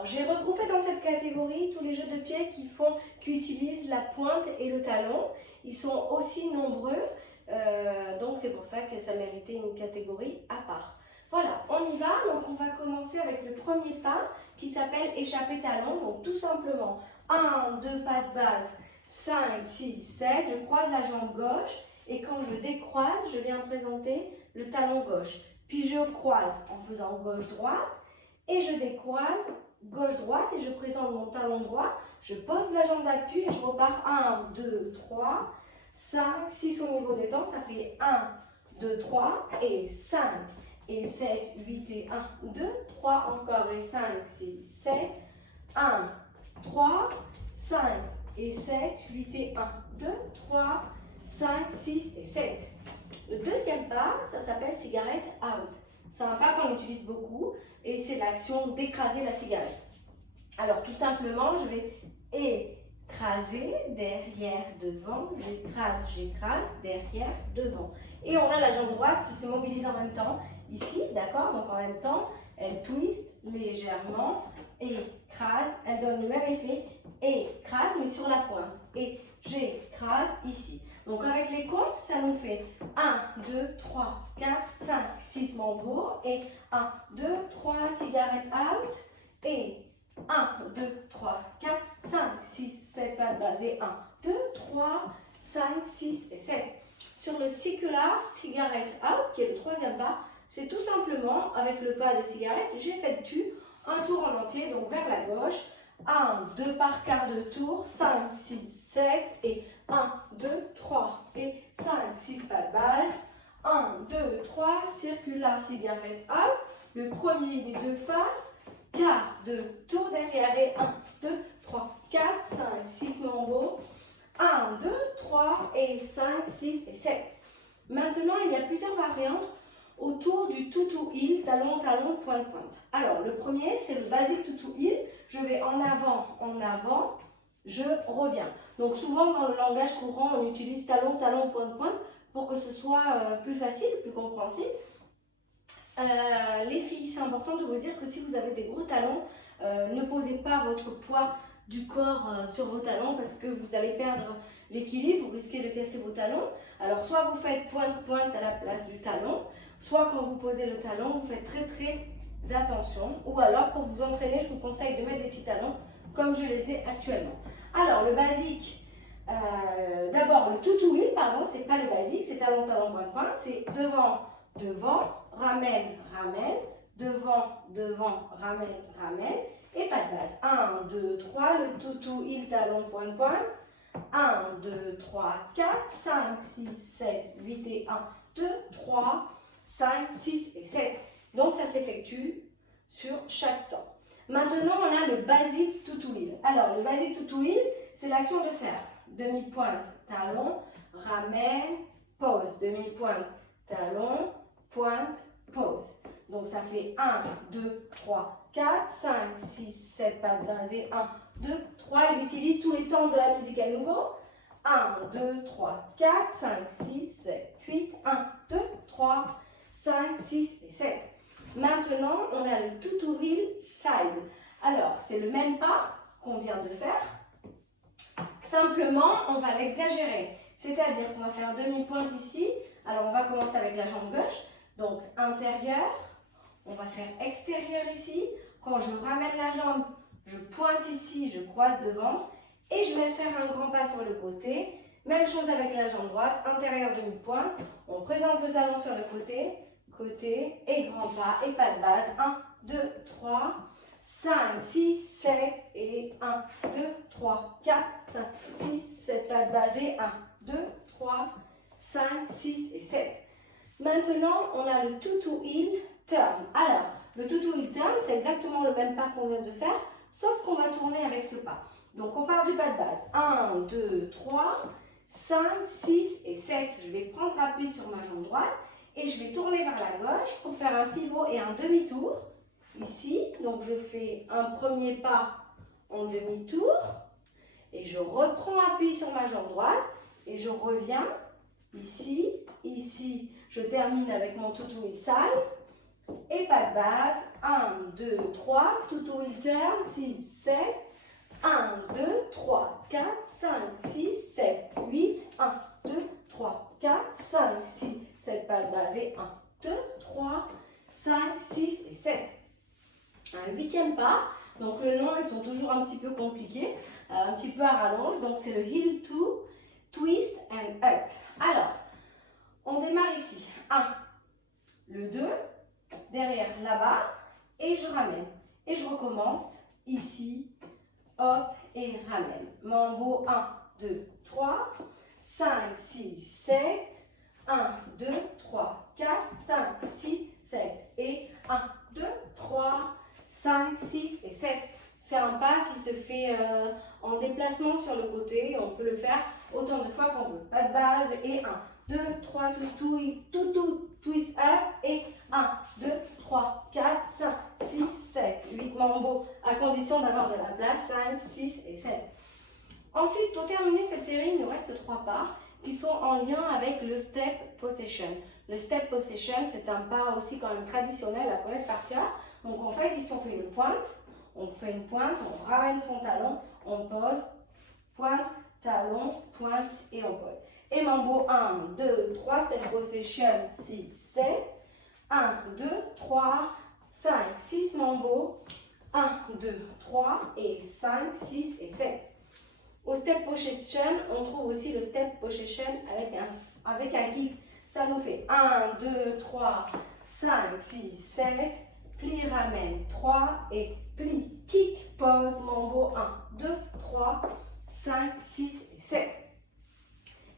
Alors, j'ai regroupé dans cette catégorie tous les jeux de pieds qui utilisent la pointe et le talon. Ils sont aussi nombreux, donc c'est pour ça que ça méritait une catégorie à part. Voilà, on y va. Donc, on va commencer avec le premier pas qui s'appelle échappé talon. Donc, tout simplement, 1, 2 pas de base, 5, 6, 7. Je croise la jambe gauche et quand je décroise, je viens présenter le talon gauche. Puis, je croise en faisant gauche-droite. Et je décroise gauche-droite et je présente mon talon droit. Je pose la jambe d'appui et je repars 1, 2, 3, 5, 6 au niveau des dents. Ça fait 1, 2, 3 et 5 et 7, 8 et 1, 2, 3 encore et 5, 6, 7, 1, 3, 5 et 7, 8 et 1, 2, 3, 5, 6 et 7. Le deuxième pas, ça s'appelle cigarette out. C'est un pas qu'on utilise beaucoup et c'est l'action d'écraser la cigarette. Alors tout simplement, je vais écraser, derrière, devant, j'écrase, derrière, devant. Et on a la jambe droite qui se mobilise en même temps, ici, d'accord? Donc en même temps, elle twist légèrement, écrase, elle donne le même effet, écrase, mais sur la pointe. Et j'écrase ici. Donc avec les comptes, ça nous fait 1, 2, 3, 4, 5, 6 mambo et 1, 2, 3, cigarette out et 1, 2, 3, 4, 5, 6, 7 pas de base et 1, 2, 3, 5, 6 et 7. Sur le circular cigarette out, qui est le troisième pas, c'est tout simplement avec le pas de cigarette, j'effectue un tour en entier, donc vers la gauche, 1, 2 par quart de tour, 5, 6, 7 et 1, 2, 3 et 5, 6 pas de base. 1, 2, 3, circular cigarette out. Le premier des deux faces. Quart de tour derrière et 1, 2, 3, 4, 5, 6 mambo. 1, 2, 3 et 5, 6 et 7. Maintenant, il y a plusieurs variantes autour du tutu heel, talon, talon, pointe, pointe. Alors, le premier, c'est le basique tutu heel. Je vais en avant, je reviens. Donc souvent dans le langage courant, on utilise talon, talon, pointe, pointe pour que ce soit plus facile, plus compréhensible. Les filles, c'est important de vous dire que si vous avez des gros talons, ne posez pas votre poids du corps sur vos talons parce que vous allez perdre l'équilibre, vous risquez de casser vos talons. Alors soit vous faites pointe, pointe à la place du talon, soit quand vous posez le talon, vous faites très très attention. Ou alors pour vous entraîner, je vous conseille de mettre des petits talons comme je les ai actuellement. Alors le basique, d'abord le tutu heel, pardon, c'est pas le basique, c'est talon, talon, pointe, pointe, c'est devant, devant, ramène, ramène, devant, devant, ramène, ramène, et pas de base. 1, 2, 3, le tutu heel, talon, pointe, pointe. 1, 2, 3, 4, 5, 6, 7, 8 et 1, 2, 3, 5, 6 et 7. Donc ça s'effectue sur chaque temps. Maintenant, on a le basique tutu heel. Alors, le basique tutu heel, c'est l'action de faire demi-pointe, talon, ramène, pose. Demi-pointe, talon, pointe, pose. Donc, ça fait 1, 2, 3, 4, 5, 6, 7 pas de base et 1, 2, 3. Il utilise tous les temps de la musique à nouveau. 1, 2, 3, 4, 5, 6, 7, 8, 1, 2, 3, 5, 6 et 7. Maintenant, on a le tutu heel side. Alors, c'est le même pas qu'on vient de faire. Simplement, on va l'exagérer. C'est-à-dire qu'on va faire demi-pointe ici. Alors, on va commencer avec la jambe gauche. Donc, intérieur. On va faire extérieur ici. Quand je ramène la jambe, je pointe ici, je croise devant. Et je vais faire un grand pas sur le côté. Même chose avec la jambe droite. Intérieur, demi-pointe. On présente le talon sur le côté. Côté et grand pas et pas de base. 1, 2, 3, 5, 6, 7 et 1, 2, 3, 4, 5, 6, 7 pas de base et 1, 2, 3, 5, 6 et 7. Maintenant, on a le tutu heel turn. Alors, le tutu heel turn, c'est exactement le même pas qu'on vient de faire, sauf qu'on va tourner avec ce pas. Donc, on part du pas de base. 1, 2, 3, 5, 6 et 7. Je vais prendre appui sur ma jambe droite. Et je vais tourner vers la gauche pour faire un pivot et un demi-tour. Ici, donc je fais un premier pas en demi-tour. Et je reprends appui sur ma jambe droite. Et je reviens ici, ici. Je termine avec mon tutu heel side. Et pas de base. 1, 2, 3. Tutu heel turn. 6, 7. 1, 2, 3, 4, 5, 6, 7, 8. 1, 2, 3, 4, 5, 6, 7. Pas de base. Et 1, 2, 3, 5, 6 et 7. Un huitième pas. Donc le nom, ils sont toujours un petit peu compliqués. Un petit peu à rallonge. Donc c'est le heel to, twist and up. Alors, on démarre ici. 1, le 2, derrière là-bas, et je ramène. Et je recommence ici, hop, et ramène. Mambo 1, 2, 3, 5, 6, 7, 1, 2, 3, 4, 5, 6, 7, et 1, 2, 3, 5, 6 et 7. C'est un pas qui se fait en déplacement sur le côté. On peut le faire autant de fois qu'on veut. Pas de base et 1, 2, 3, tout, twist up et 1, 2, 3, 4, 5, 6, 7, 8 mambo à condition d'avoir de la place, 5, 6 et 7. Ensuite, pour terminer cette série, il nous reste 3 pas qui sont en lien avec le step possession. Le step possession, c'est un pas aussi quand même traditionnel à connaître par cœur. Donc en fait, ici on fait une pointe, on ramène son talon, on pose, pointe, talon, pointe et on pose. Et mambo 1, 2, 3, step possession, 6, 7, 1, 2, 3, 5, 6 mambo, 1, 2, 3 et 5, 6 et 7. Au step possession, on trouve aussi le step possession avec un kick. Ça nous fait 1, 2, 3, 5, 6, 7, pli, ramène, 3 et pli, kick, pause, mambo, 1, 2, 3, 5, 6 et 7.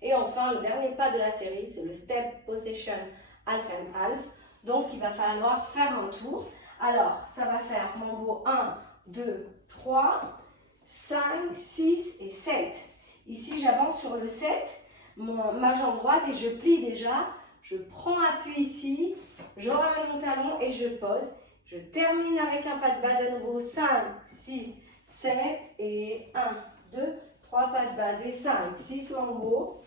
Et enfin, le dernier pas de la série, c'est le step possession half and half. Donc, il va falloir faire un tour. Alors, ça va faire mambo 1, 2, 3, 5, 6 et 7. Ici, j'avance sur le 7, ma jambe droite et je plie déjà. Je prends appui ici, je ramène mon talon et je pose. Je termine avec un pas de base à nouveau. 5, 6, 7 et 1, 2, 3 pas de base et 5, 6 mambo.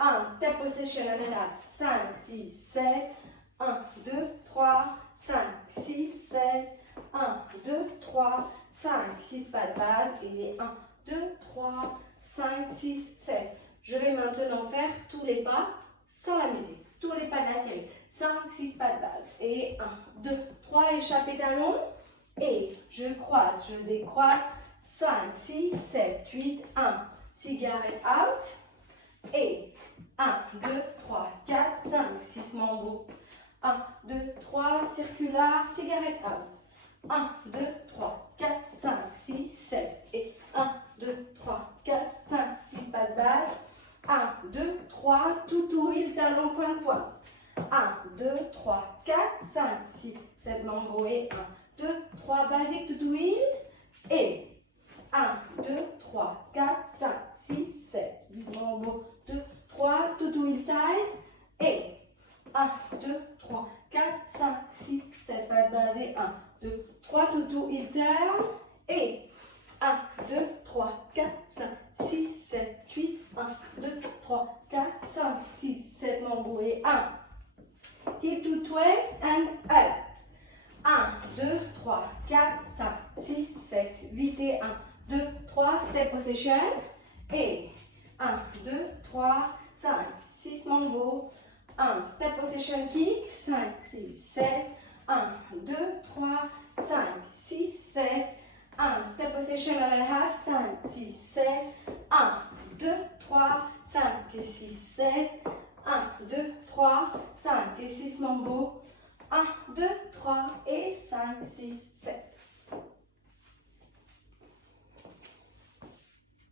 1, step possession and a half. 5, 6, 7. 1, 2, 3, 5, 6, 7. 1, 2, 3, 5, 6 pas de base et 1, 2, 3, 5, 6, 7. Je vais maintenant faire tous les pas sans la musique. Tous les pas de la série. 5, 6 pas de base. Et 1, 2, 3, échappé talon. Et je croise, je décroise. 5, 6, 7, 8, 1, cigarette out. Et 1, 2, 3, 4, 5, 6 mambo. 1, 2, 3, circulaire, cigarette out. 1, 2, 3, 4, 5, 6, 7. Et 1, 2, 3, 4, 5, 6 pas de base. 1, 2, 3, tutu heel, talon, point, point. 1, 2, 3, 4, 5, 6, 7 mambo et 1, 2, 3, basique tutu heel. Et 1, 2, 3, 4, 5, 6, 7, 8 mambo, 2, 3, tutu heel side. Et 1, 2, 3, 4, 5, 6, 7 pas de base et 1, 2, 3, tutu heel turn. Et 1, 2, 3, 4, 5, 6, 7, 8, 1, 2, 3, 4, 5, 6, 7 mambo et 1. Heel to twist and up. 1, 2, 3, 4, 5, 6, 7, 8 et 1, 2, 3, step possession. Et 1, 2, 3, 5, 6 mambo. 1, step possession kick. 5, 6, 7. 1, 2, 3, 5, 6, 7. 1, step possession and a half. 5, 6, 7. 1, 2, 3, 5 et 6, 7. 1, 2, 3, 5 et 6 mambo. 1, 2, 3 et 5, 6, 7.